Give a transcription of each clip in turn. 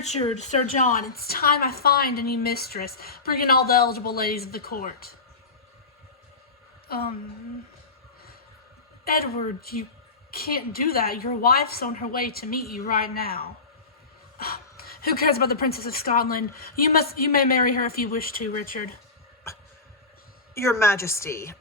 Richard, Sir John, it's time I find a new mistress. Bring in all the eligible ladies of the court. Edward, you can't do that. Your wife's on her way to meet you right now. Who cares about the Princess of Scotland? You may marry her if you wish to, Richard. Your Majesty,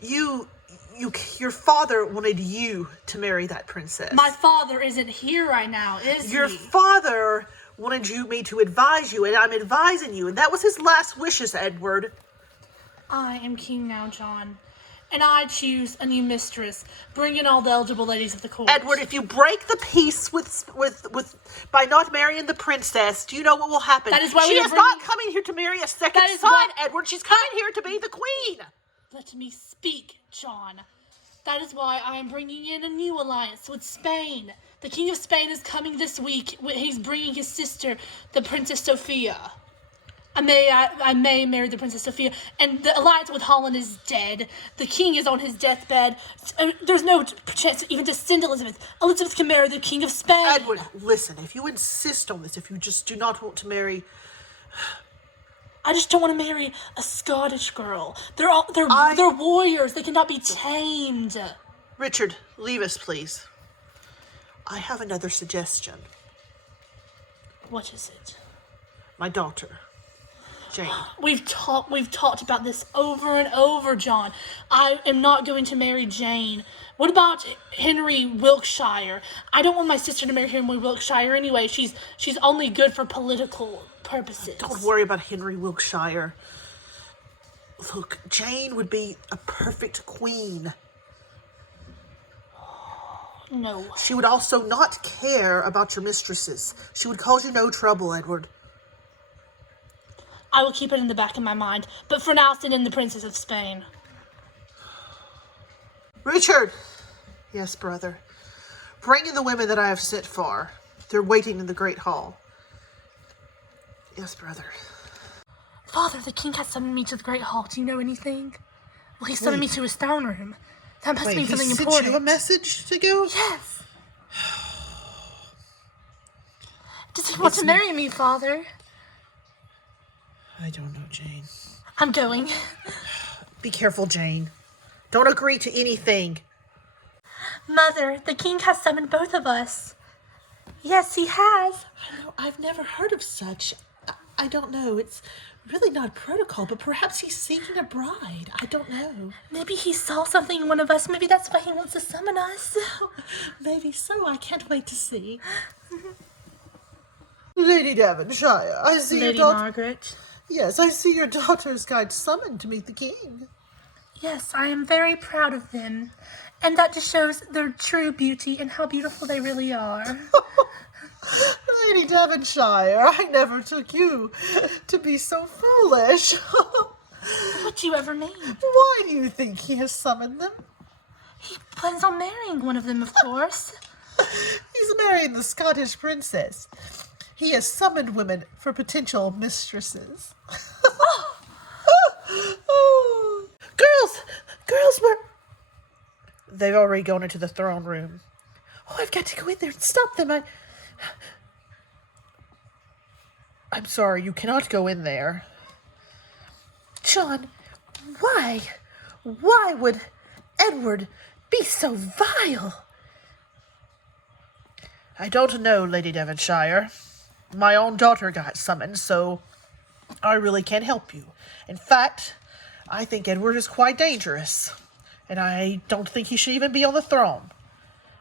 your father wanted you to marry that princess. My father isn't here right now, is Your he? father wanted me to advise you, and I'm advising you, and that was his last wishes, Edward. I am king now, John, and I choose a new mistress. Bring in all the eligible ladies of the court. Edward, if you break the peace by not marrying the princess, do you know what will happen? That is why she is not coming here to marry a second son, Edward. She's coming here to be the queen. Let me speak, John. That is why I am bringing in a new alliance with Spain. The King of Spain is coming this week. He's bringing his sister, the Princess Sophia. I may marry the Princess Sophia, and the alliance with Holland is dead. The king is on his deathbed. There's no chance even to send Elizabeth. Elizabeth can marry the King of Spain. Edward, listen, if you insist on this, if you just do not want to marry... I just don't want to marry a Scottish girl. They're warriors. They cannot be tamed. Richard, leave us, please. I have another suggestion. What is it? My daughter, Jane. We've talked about this over and over, John. I am not going to marry Jane. What about Henry Wiltshire? I don't want my sister to marry Henry Wiltshire anyway. She's only good for political purposes. Don't worry about Henry Wiltshire. Look, Jane would be a perfect queen. No. She would also not care about your mistresses. She would cause you no trouble, Edward. I will keep it in the back of my mind. But for now, send in the Princess of Spain. Richard! Yes, brother. Bring in the women that I have sent for. They're waiting in the great hall. Yes, brother. Father, the king has summoned me to the great hall. Do you know anything? Well, he summoned me to his throne room. That must mean something important. He sent you a message to go? Yes. Does he want to marry me, Father? I don't know, Jane. I'm going. Be careful, Jane. Don't agree to anything. Mother, the king has summoned both of us. Yes, he has. I've never heard of such. I don't know. It's really not protocol, but perhaps he's seeking a bride. I don't know. Maybe he saw something in one of us. Maybe that's why he wants to summon us. Maybe so. I can't wait to see. Lady Devonshire, I see Lady your daughter... Margaret. Yes, I see your daughter's guide summoned to meet the king. Yes, I am very proud of them. And that just shows their true beauty and how beautiful they really are. Lady Devonshire, I never took you to be so foolish. What do you ever mean? Why do you think he has summoned them? He plans on marrying one of them, of course. He's marrying the Scottish princess. He has summoned women for potential mistresses. Oh. Girls, they've already gone into the throne room. Oh, I've got to go in there and stop them. I'm sorry, you cannot go in there. John, why? Why would Edward be so vile? I don't know, Lady Devonshire. My own daughter got summoned, so I really can't help you. In fact, I think Edward is quite dangerous, and I don't think he should even be on the throne.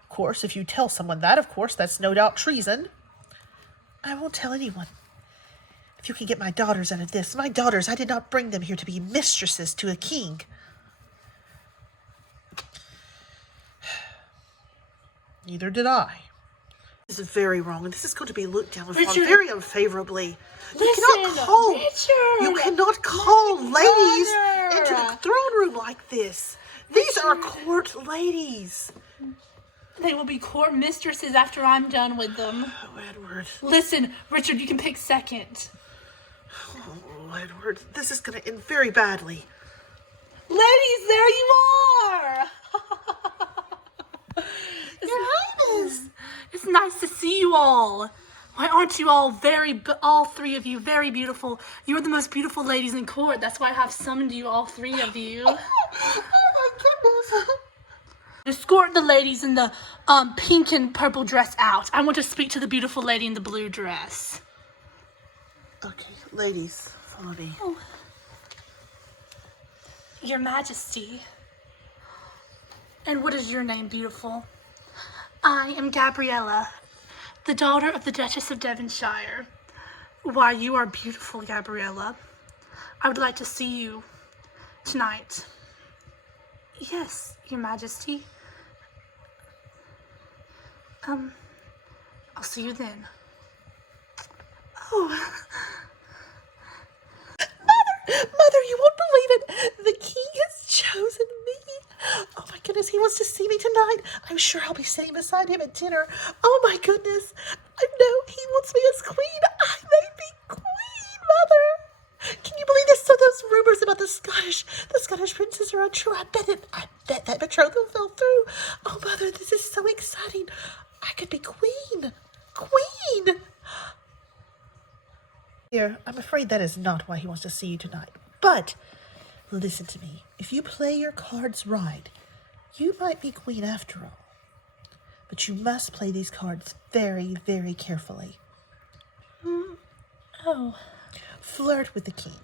Of course, if you tell someone that, of course, that's no doubt treason. I won't tell anyone. If you can get my daughters out of this. My daughters, I did not bring them here to be mistresses to a king. Neither did I. This is very wrong, and this is going to be looked down upon very unfavorably. You cannot call ladies into the throne room like this. These are court ladies. They will be court mistresses after I'm done with them. Oh, Edward. Listen, Richard, you can pick second. Oh, Edward, this is going to end very badly. Ladies, there you are! Your Highness! It's nice to see you all. Why aren't you all three of you, very beautiful? You're the most beautiful ladies in court. That's why I have summoned you, all three of you. Oh my goodness. Escort the ladies in the pink and purple dress out. I want to speak to the beautiful lady in the blue dress. Okay, ladies, follow me. Oh. Your Majesty. And what is your name, beautiful? I am Gabriella, the daughter of the Duchess of Devonshire. Why, you are beautiful, Gabriella. I would like to see you tonight. Yes, Your Majesty. I'll see you then. Oh. Mother, you won't believe it. The king has chosen me. Oh my goodness, he wants to see me tonight. I'm sure I'll be sitting beside him at dinner. Oh my goodness. I know he wants me as queen. I may be queen, Mother. Can you believe this? So those rumors about the Scottish princess are untrue. I bet that betrothal fell through. Oh, Mother, this is so exciting. I could be queen. Queen. Dear, I'm afraid that is not why he wants to see you tonight. But listen to me. If you play your cards right, you might be queen after all. But you must play these cards very, very carefully. Oh. Flirt with the king.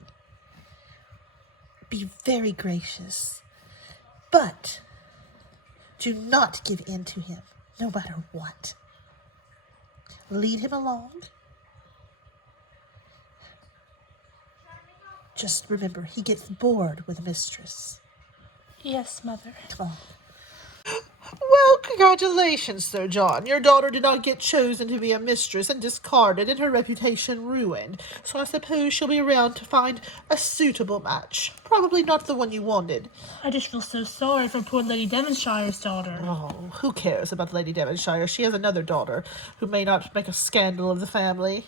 Be very gracious. But do not give in to him, no matter what. Lead him along. Just remember, he gets bored with mistress. Yes, Mother. Come on. Well, congratulations, Sir John. Your daughter did not get chosen to be a mistress and discarded and her reputation ruined. So I suppose she'll be around to find a suitable match. Probably not the one you wanted. I just feel so sorry for poor Lady Devonshire's daughter. Oh, who cares about Lady Devonshire? She has another daughter who may not make a scandal of the family.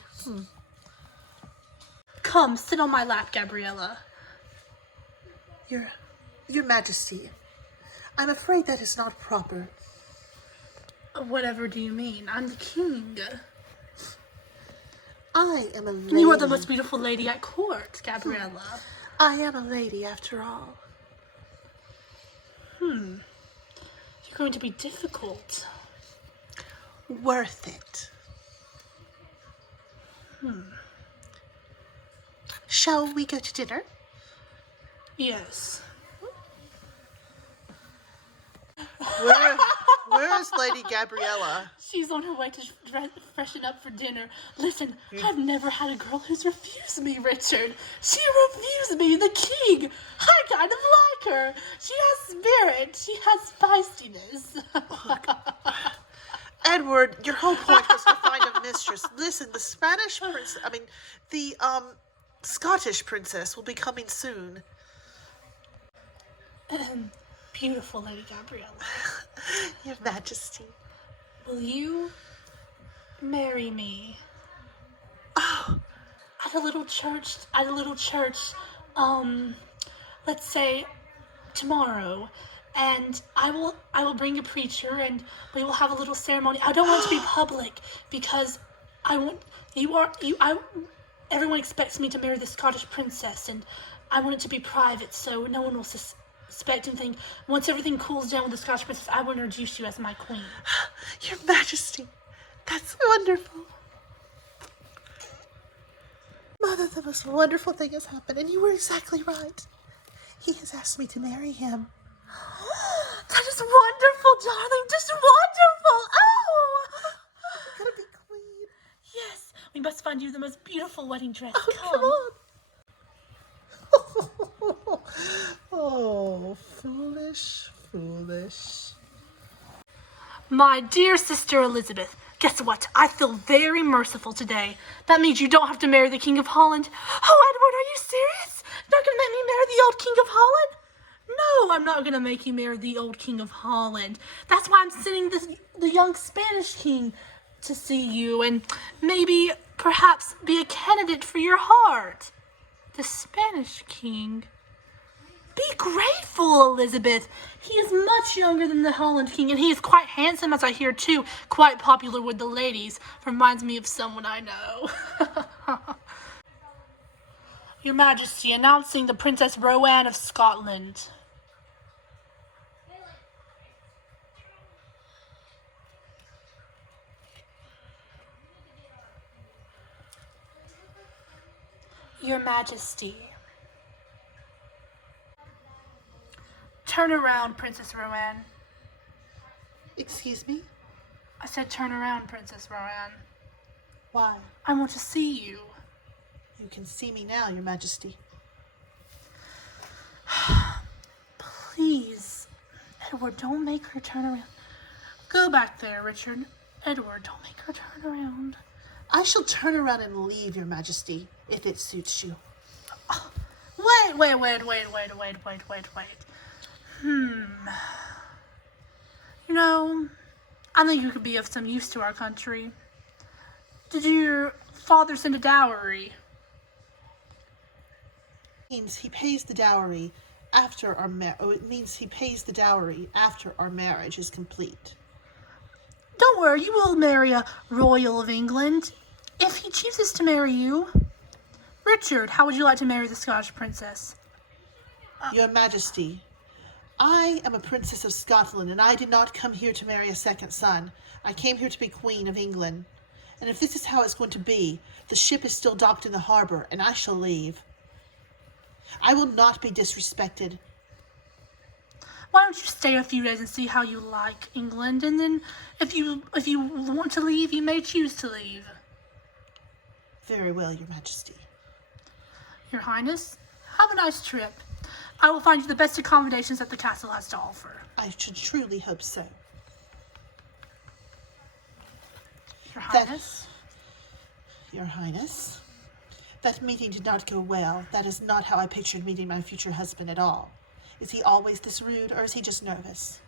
Come, sit on my lap, Gabriella. Your Majesty, I'm afraid that is not proper. Whatever do you mean? I'm the king. I am a lady. And you are the most beautiful lady at court, Gabriella. I am a lady after all. You're going to be difficult. Worth it. Shall we go to dinner? Yes. Where is Lady Gabriella? She's on her way to freshen up for dinner. Listen, I've never had a girl who's refused me, Richard. She refused me, the king. I kind of like her. She has spirit. She has feistiness. Edward, your whole point was to find a mistress. Listen, the Scottish princess will be coming soon. Beautiful Lady Gabriella. Your Majesty. Will you marry me? Oh. At a little church, let's say tomorrow. And I will bring a preacher and we will have a little ceremony. I don't want it to be public because everyone expects me to marry the Scottish princess and I want it to be private so no one will suspect anything. Once everything cools down with the Scottish princess, I will introduce you as my queen. Your Majesty, that's wonderful. Mother, the most wonderful thing has happened and you were exactly right. He has asked me to marry him. That is wonderful, darling. Just wonderful. Oh! I'm gonna be queen. Yes, we must find you the most beautiful wedding dress. Oh, come on. Oh, foolish, foolish. My dear sister Elizabeth, guess what? I feel very merciful today. That means you don't have to marry the King of Holland. Oh, Edward, are you serious? You're not going to make me marry the old King of Holland? No, I'm not going to make you marry the old King of Holland. That's why I'm sending the young Spanish king to see you and maybe perhaps be a candidate for your heart. The Spanish king. Be grateful, Elizabeth. He is much younger than the Holland King, and he is quite handsome, as I hear too. Quite popular with the ladies. Reminds me of someone I know. Your Majesty, announcing the Princess Rowan of Scotland. Your Majesty. Turn around, Princess Rowan. Excuse me? I said turn around, Princess Rowan. Why? I want to see you. You can see me now, Your Majesty. Please, Edward, don't make her turn around. Go back there, Richard. Edward, don't make her turn around. I shall turn around and leave, Your Majesty, if it suits you. Wait. You know, I think you could be of some use to our country. Did your father send a dowry? It means he pays the dowry after our marriage is complete. Don't worry, you will marry a royal of England, if he chooses to marry you. Richard, how would you like to marry the Scottish princess? Your Majesty, I am a princess of Scotland, and I did not come here to marry a second son. I came here to be Queen of England. And if this is how it's going to be, the ship is still docked in the harbor, and I shall leave. I will not be disrespected. Why don't you stay a few days and see how you like England, and then if you want to leave, you may choose to leave. Very well, Your Majesty. Your Highness, have a nice trip. I will find you the best accommodations that the castle has to offer. I should truly hope so. Your Highness? Your Highness, that meeting did not go well. That is not how I pictured meeting my future husband at all. Is he always this rude, or is he just nervous?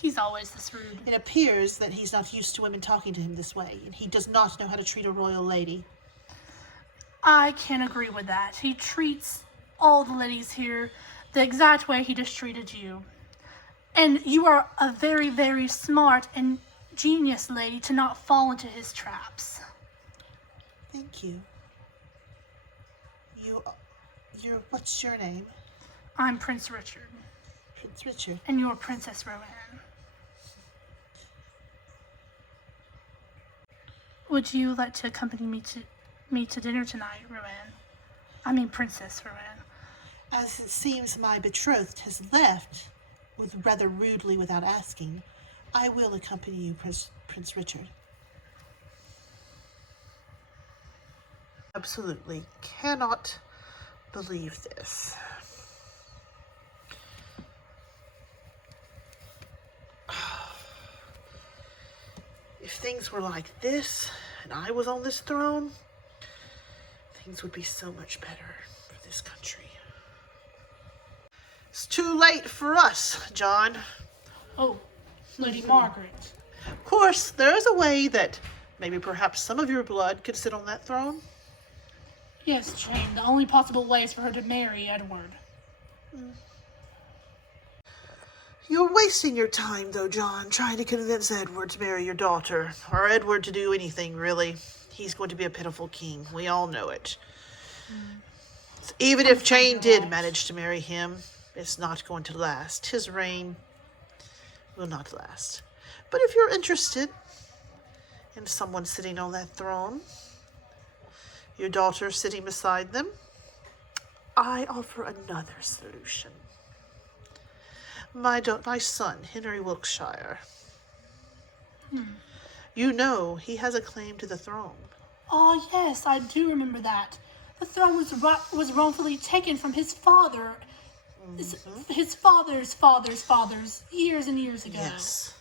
He's always this rude. It appears that he's not used to women talking to him this way, and he does not know how to treat a royal lady. I can't agree with that. He treats all the ladies here the exact way he just treated you. And you are a very, very smart and genius lady to not fall into his traps. Thank you. What's your name? I'm Prince Richard. Prince Richard. And you're Princess Rowan. Would you like to accompany me to dinner tonight, Rowan? I mean Princess Rowan. As it seems my betrothed has left, rather rudely without asking, I will accompany you, Prince Richard. Absolutely cannot believe this. If things were like this, and I was on this throne, things would be so much better for this country. It's too late for us, John. Oh, Lady Margaret. Of course, there is a way that maybe perhaps some of your blood could sit on that throne. Yes, Jane. The only possible way is for her to marry Edward. You're wasting your time, though, John, trying to convince Edward to marry your daughter, or Edward to do anything, really. He's going to be a pitiful king. We all know it. Even if Jane did manage to marry him, it's not going to last. His reign will not last. But if you're interested in someone sitting on that throne, your daughter sitting beside them, I offer another solution. My son, Henry Wiltshire. You know he has a claim to the throne. Oh, yes, I do remember that. The throne was wrongfully taken from his father. His father's fathers, years and years ago. Yes.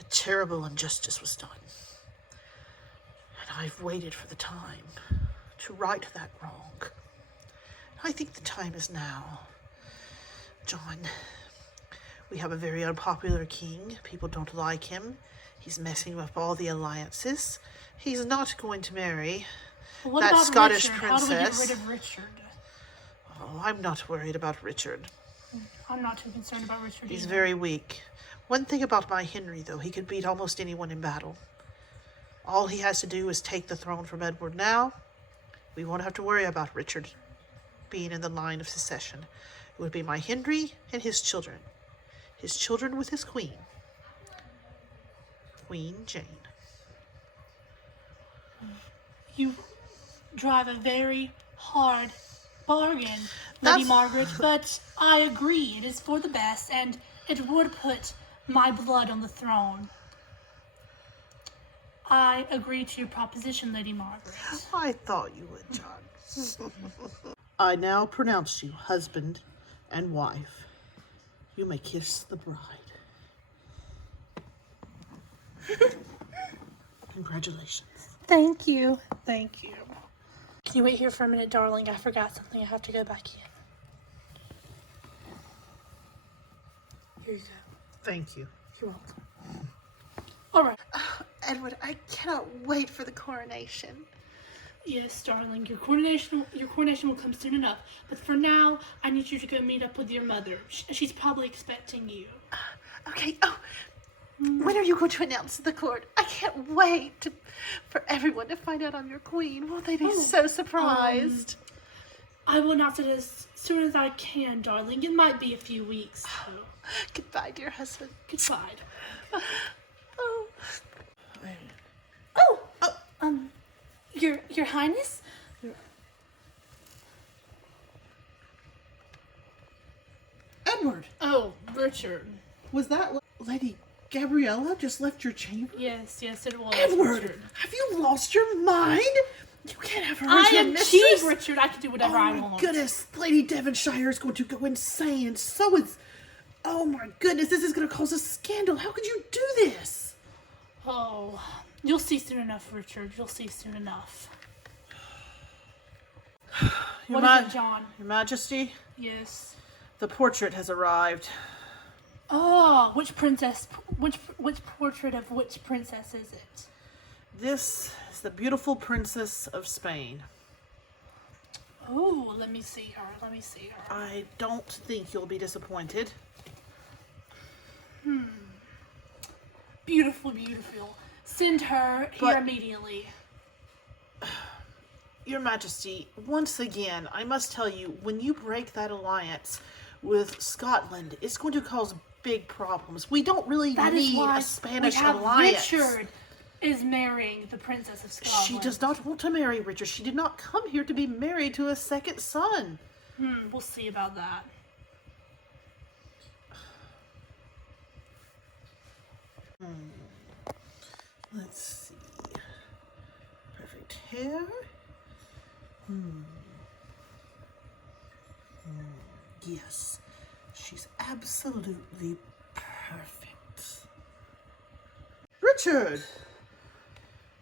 A terrible injustice was done. And I've waited for the time to right that wrong. I think the time is now. John, we have a very unpopular king. People don't like him. He's messing up all the alliances. He's not going to marry What that about Scottish Richard? princess. How do we get rid of Richard? Oh, I'm not worried about Richard. I'm not too concerned about Richard He's either. very weak. One thing about my Henry, though, he could beat almost anyone in battle. All he has to do is take the throne from Edward now. We won't have to worry about Richard being in the line of succession. It would be my Henry and his children. His children with his queen. Queen Jane. You drive a very hard bargain, Lady That's- Margaret, but I agree. It is for the best, and it would put my blood on the throne. I agree to your proposition, Lady Margaret. I thought you would, John. I now pronounce you husband and wife. You may kiss the bride. Congratulations. Thank you. Thank you. Can you wait here for a minute, darling? I forgot something. I have to go back in. Here you go. Thank you. You're welcome. All right. Edward, I cannot wait for the coronation. Yes, darling. Your coronation will come soon enough. But for now, I need you to go meet up with your mother. She's probably expecting you. Okay. Oh, when are you going to announce to the court? I can't wait for everyone to find out I'm your queen. Won't they be so surprised? I will announce it as soon as I can, darling. It might be a few weeks. So. Goodbye, dear husband. Goodbye. Oh. Your Highness? Edward, Oh, Richard. was that Lady Gabriella just left your chamber? Yes, it was. Edward, Richard. have you lost your mind? You can't have her I as your am mistress. King Richard. I can do whatever Oh I my want. goodness, Lady Devonshire is going to go insane, and so is... Oh my goodness, this is going to cause a scandal. How could you do this? Oh, you'll see soon enough, Richard. You'll see soon enough. What is it, John? Your Majesty, Yes. the portrait has arrived. Oh, which princess? Which portrait of which princess is it? This is the beautiful Princess of Spain. Oh, let me see her. I don't think you'll be disappointed. Beautiful. Send her But- here immediately. Your Majesty, once again, I must tell you, when you break that alliance with Scotland, it's going to cause big problems. We don't really That is need why a Spanish we have alliance. Richard is marrying the Princess of Scotland. She does not want to marry Richard. She did not come here to be married to a second son. We'll see about that. Let's see. Perfect hair. Yes. She's absolutely perfect. Richard!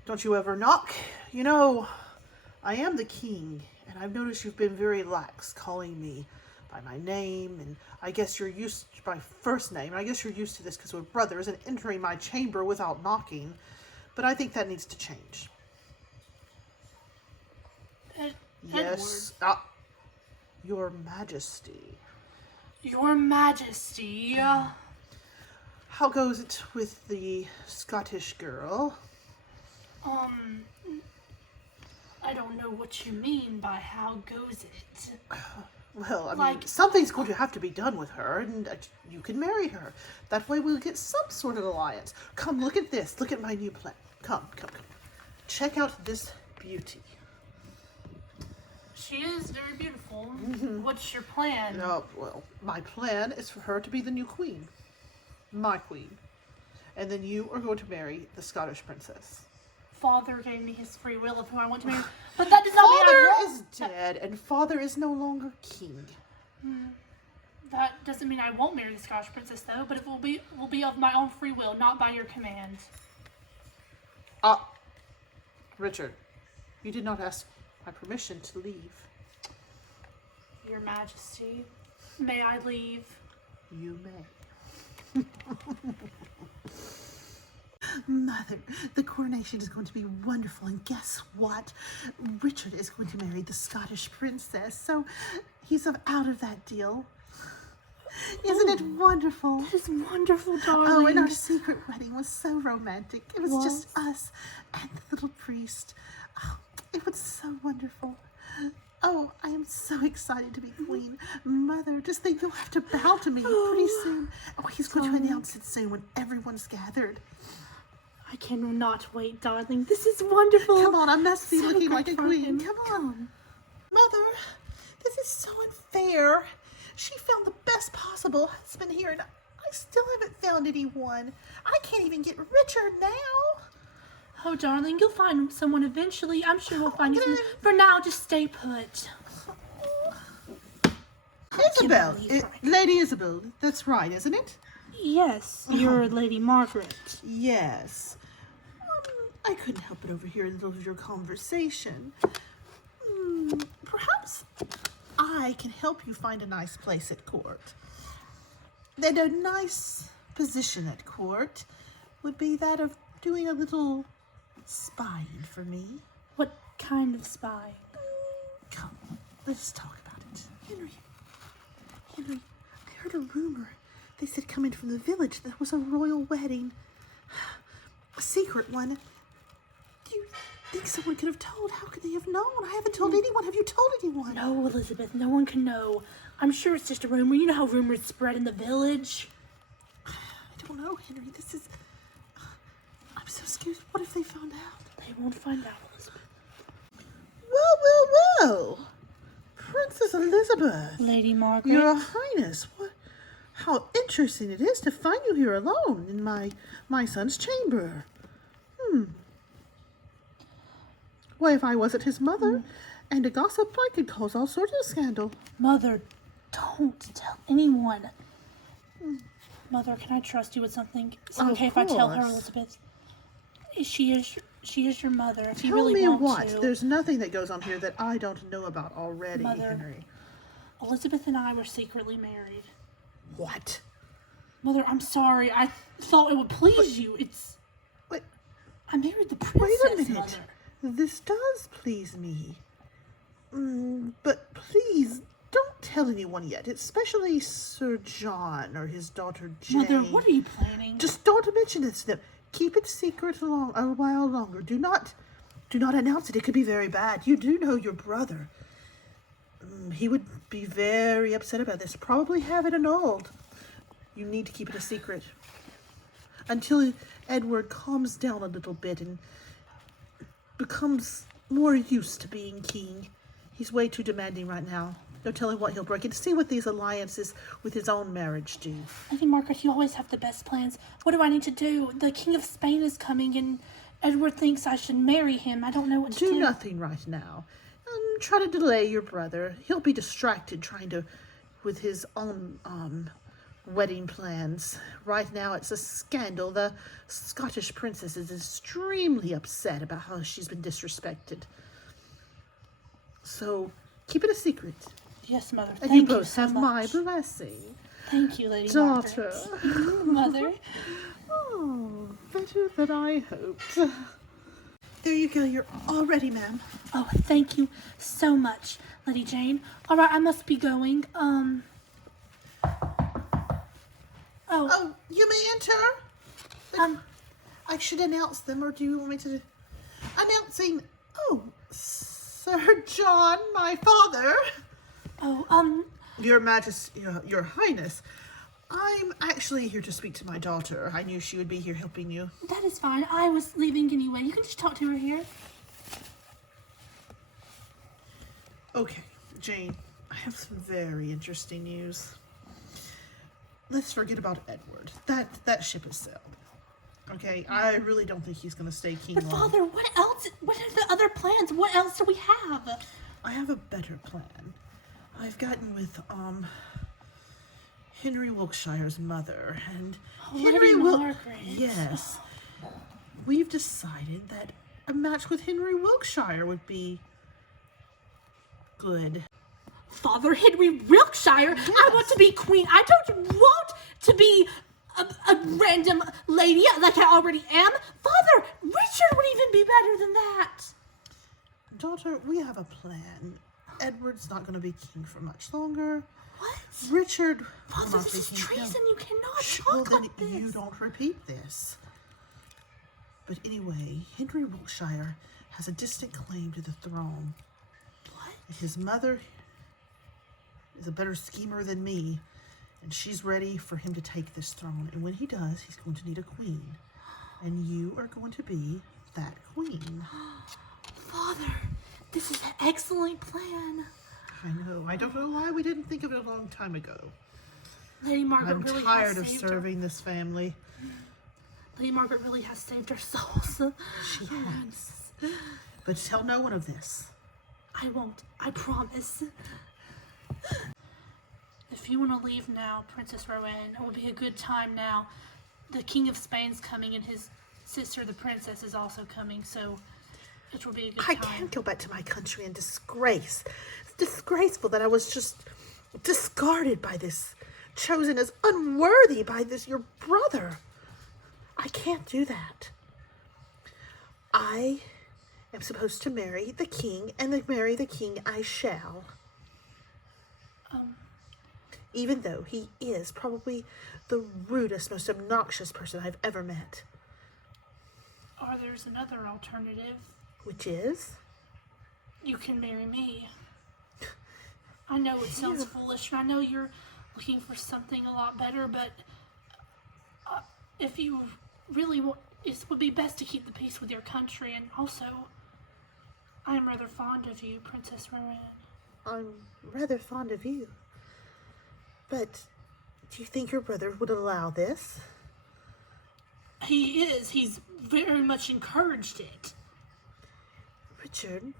Don't you ever knock? You know, I am the king, and I've noticed you've been very lax calling me by my name, and I guess you're used to my first name, and I guess you're used to this because we're brothers and entering my chamber without knocking, but I think that needs to change. Yes. Your Majesty. Your Majesty. How goes it with the Scottish girl? I don't know what you mean by how goes it. Well, I mean, Like- something's going to have to be done with her, and you can marry her. That way we'll get some sort of alliance. Come, look at this. Look at my new plan. Come. Check out this beauty. She is very beautiful. What's your plan? No, well, my plan is for her to be the new queen. My queen. And then you are going to marry the Scottish princess. Father gave me his free will of who I want to marry. But that does not mean I Father won't. is dead, and father is no longer king. That doesn't mean I won't marry the Scottish princess, though. But it will be of my own free will, not by your command. Richard, you did not ask my permission to leave. Your Majesty, may I leave? You may. Mother, the coronation is going to be wonderful, and guess what? Richard is going to marry the Scottish princess, so he's out of that deal. Isn't it wonderful? It is wonderful, darling. Oh, and our secret wedding was so romantic. It was just us and the little priest. Oh, it was so wonderful. Oh, I am so excited to be queen. Mother, just think you'll have to bow to me pretty soon. Oh, he's going to announce it soon when everyone's gathered. I cannot wait, darling. This is wonderful. Come on, I must be So looking good like a for queen. him. Come on. Mother, this is so unfair. She found the best possible husband here, and I still haven't found anyone. I can't even get Richard now. Oh, darling, you'll find someone eventually. I'm sure we'll find you someone. For now, just stay put. Isabel, Lady Isabel, that's right, isn't it? Yes, you're Lady Margaret. Yes. I couldn't help but overhear a little of your conversation. Perhaps I can help you find a nice place at court. And a nice position at court would be that of doing a little spying for me. What kind of spy? Come, let's talk about it. Henry, I heard a rumor. They said coming from the village there was a royal wedding. A secret one. Do you think someone could have told? How could they have known? I haven't told anyone. Have you told anyone? No, Elizabeth, no one can know. I'm sure it's just a rumor. You know how rumors spread in the village. I don't know, Henry. This is... I'm so scared. What if they found out? They won't find out, Elizabeth. Well. Princess Elizabeth. Lady Margaret. Your Highness, how interesting it is to find you here alone in my son's chamber. Why, if I wasn't his mother and a gossip, I could cause all sorts of scandal. Mother, don't tell anyone. Mother, can I trust you with something? Is it okay if I tell her, Elizabeth? She is your mother. If you really want Tell me what? to. There's nothing that goes on here that I don't know about already, Mother. Henry. Elizabeth and I were secretly married. What? Mother, I'm sorry. I thought it would please you. Wait, I married the wait a princess, minute. Mother. This does please me. But please, don't tell anyone yet, especially Sir John or his daughter Jane. Mother, what are you planning? Just don't mention this to them. Keep it secret a while longer. Do not announce it. It could be very bad. You do know your brother. He would be very upset about this. Probably have it annulled. You need to keep it a secret until Edward calms down a little bit and becomes more used to being king. He's way too demanding right now. No telling what he'll break, and see what these alliances with his own marriage do. Lady Margaret, you always have the best plans. What do I need to do? The King of Spain is coming, and Edward thinks I should marry him. I don't know what to do. Do nothing right now. Try to delay your brother. He'll be distracted with his own wedding plans. Right now it's a scandal. The Scottish princess is extremely upset about how she's been disrespected. So keep it a secret. Yes, Mother. And Thank you both so have much. my blessing. Thank you, Lady Daughter. Margaret. Mother. Oh, better than I hoped. There you go. You're all ready, ma'am. Oh, thank you so much, Lady Jane. All right, I must be going. Oh, you may enter. I should announce them, or do you want me to? Announcing, Sir John, my father. Your Majesty, your Highness. I'm actually here to speak to my daughter. I knew she would be here helping you. That is fine. I was leaving anyway. You can just talk to her here. Okay, Jane, I have some very interesting news. Let's forget about Edward. That ship has sailed. Okay, I really don't think he's going to stay king But long. Father, what else? What are the other plans? What else do we have? I have a better plan. I've gotten with Henry Wiltshire's mother, and Lady Margaret. Yes, we've decided that a match with Henry Wiltshire would be good. Father Henry Wiltshire? I want to be queen. I don't want to be a random lady like I already am. Father, Richard would even be better than that. Daughter, we have a plan. Edward's not going to be king for much longer. What? Richard will Father, not this be is king. treason. You cannot Well, talk then like this. you don't repeat this. But anyway, Henry Wiltshire has a distant claim to the throne. What? And his mother is a better schemer than me, and she's ready for him to take this throne. And when he does, he's going to need a queen. And you are going to be that queen. Father, this is an excellent plan. I know. I don't know why we didn't think of it a long time ago. Lady Margaret I'm really tired has of saved serving this family. Lady Margaret really has saved our souls. She has. But tell no one of this. I won't. I promise. If you want to leave now, Princess Rowan, it will be a good time now. The King of Spain's coming and his sister, the princess, is also coming, so it will be a good I time. can't go back to my country in disgrace. It's disgraceful that I was just discarded by this, chosen as unworthy by this, your brother. I can't do that. I am supposed to marry the king, and to marry the king I shall. Even though he is probably the rudest, most obnoxious person I've ever met. Or there's another alternative. Which is? You can marry me. I know it sounds foolish, and I know you're looking for something a lot better, but if you really want, it would be best to keep the peace with your country, and also, I am rather fond of you, Princess Rowan. I'm rather fond of you. But do you think your brother would allow this? He is. He's very much encouraged it. Richard,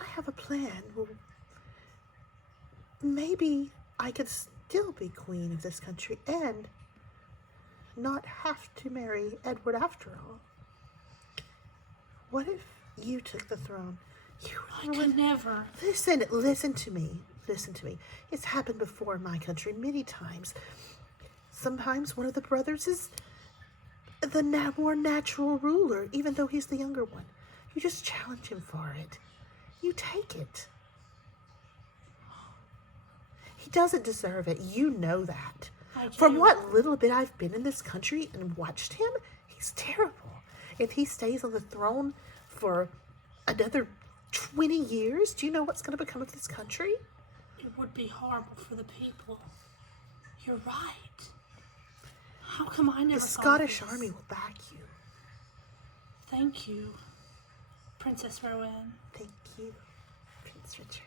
I have a plan. Well, maybe I could still be queen of this country and not have to marry Edward after all. What if you took the throne? I could never. Listen to me. Listen to me. It's happened before in my country many times. Sometimes one of the brothers is the more natural ruler, even though he's the younger one. You just challenge him for it. You take it. He doesn't deserve it. You know that. From what little bit I've been in this country and watched him, he's terrible. If he stays on the throne for another 20 years, do you know what's going to become of this country? It would be horrible for the people. You're right. How come I never The thought Scottish of this? army will back you. Thank you, Princess Rowan. Thank you, Prince Richard.